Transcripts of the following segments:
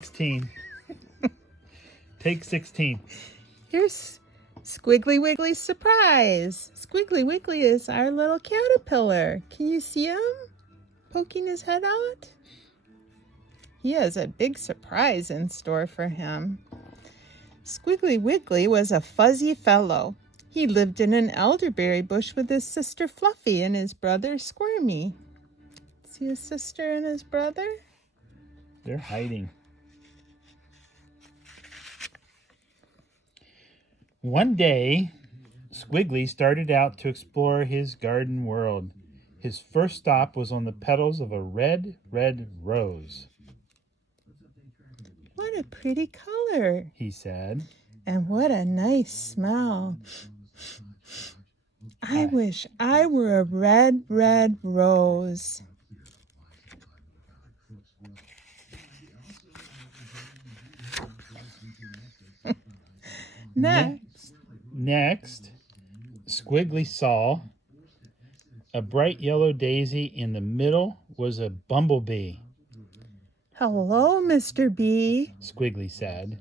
16. Take 16. Here's Squiggly Wiggly's surprise. Squiggly Wiggly is our little caterpillar. Can you see him poking his head out? He has a big surprise in store for him. Squiggly Wiggly was a fuzzy fellow. He lived in an elderberry bush with his sister Fluffy and his brother Squirmy. See his sister and his brother? They're hiding. One day, Squiggly started out to explore his garden world. His first stop was on the petals of a red rose. What a pretty color, he said. And what a nice smell. I wish I were a red rose. Next, Squiggly saw a bright yellow daisy. In the middle was a bumblebee. Hello, Mr. Bee, Squiggly said.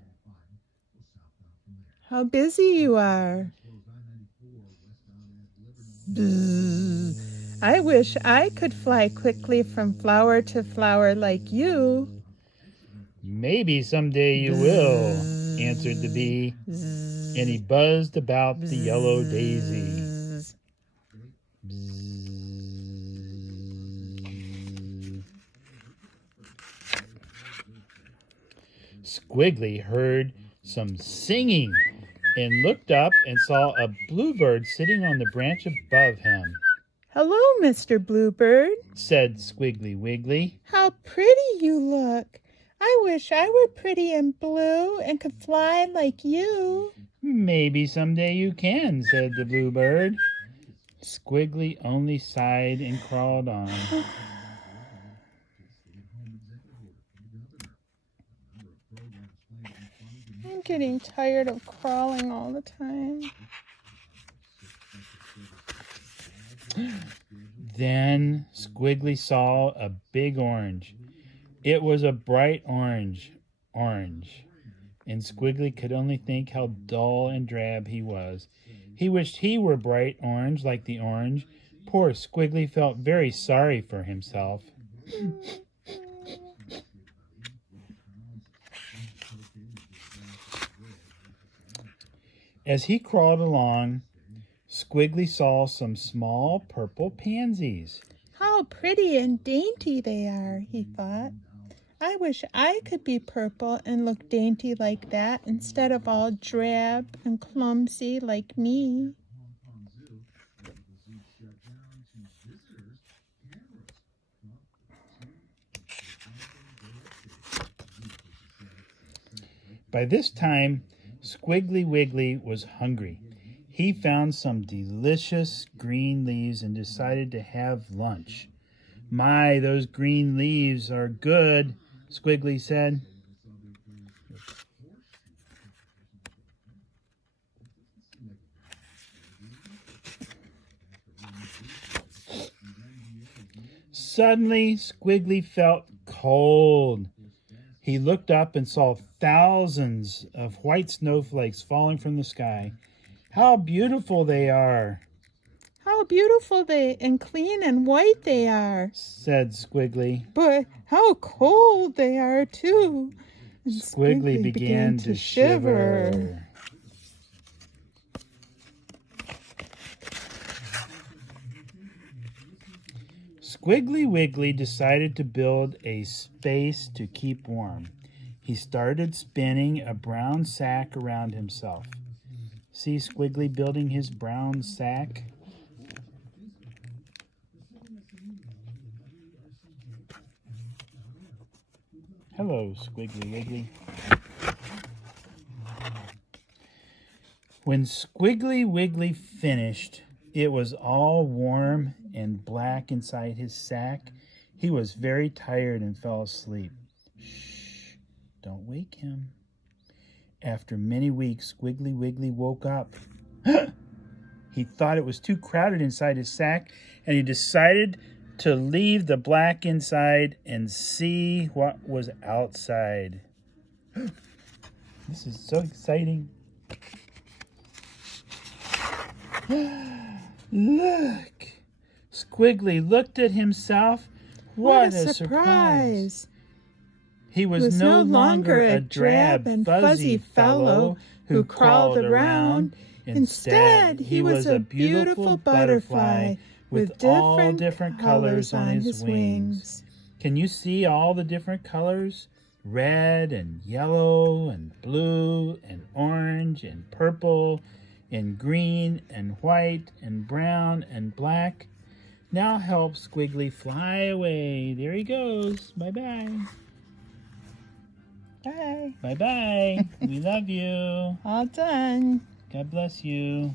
How busy you are. Bzz. I wish I could fly quickly from flower to flower like you. Maybe someday you will, answered the bee, and he buzzed about the yellow daisy. Squiggly heard some singing and looked up and saw a bluebird sitting on the branch above him. Hello, Mr. Bluebird, said Squiggly Wiggly. How pretty you look. I wish I were pretty and blue and could fly like you. Maybe someday you can, said the bluebird. Squiggly only sighed and crawled on. I'm getting tired of crawling all the time. Then Squiggly saw a big orange. It was a bright orange, and Squiggly could only think how dull and drab he was. He wished he were bright orange like the orange. Poor Squiggly felt very sorry for himself. As he crawled along, Squiggly saw some small purple pansies. How pretty and dainty they are, he thought. I wish I could be purple and look dainty like that instead of all drab and clumsy like me. By this time, Squiggly Wiggly was hungry. He found some delicious green leaves and decided to have lunch. My, those green leaves are good, Squiggly said. Suddenly, Squiggly felt cold. He looked up and saw thousands of white snowflakes falling from the sky. How beautiful they are! How beautiful and clean and white they are, said Squiggly. But how cold they are, too. And Squiggly began to shiver. Squiggly Wiggly decided to build a space to keep warm. He started spinning a brown sack around himself. See Squiggly building his brown sack? Hello, Squiggly Wiggly. When Squiggly Wiggly finished, it was all warm and black inside his sack. He was very tired and fell asleep. Shh, don't wake him. After many weeks, Squiggly Wiggly woke up. He thought it was too crowded inside his sack, and he decided to leave the black inside and see what was outside. This is so exciting. Look! Squiggly looked at himself. What a surprise! He was no longer a drab and fuzzy fellow who crawled around. Instead, he was a beautiful butterfly with all different colors on his wings. Can you see all the different colors? Red and yellow and blue and orange and purple and green and white and brown and black. Now help Squiggly fly away. There he goes. Bye-bye. Bye. Bye-bye. We love you. All done. God bless you.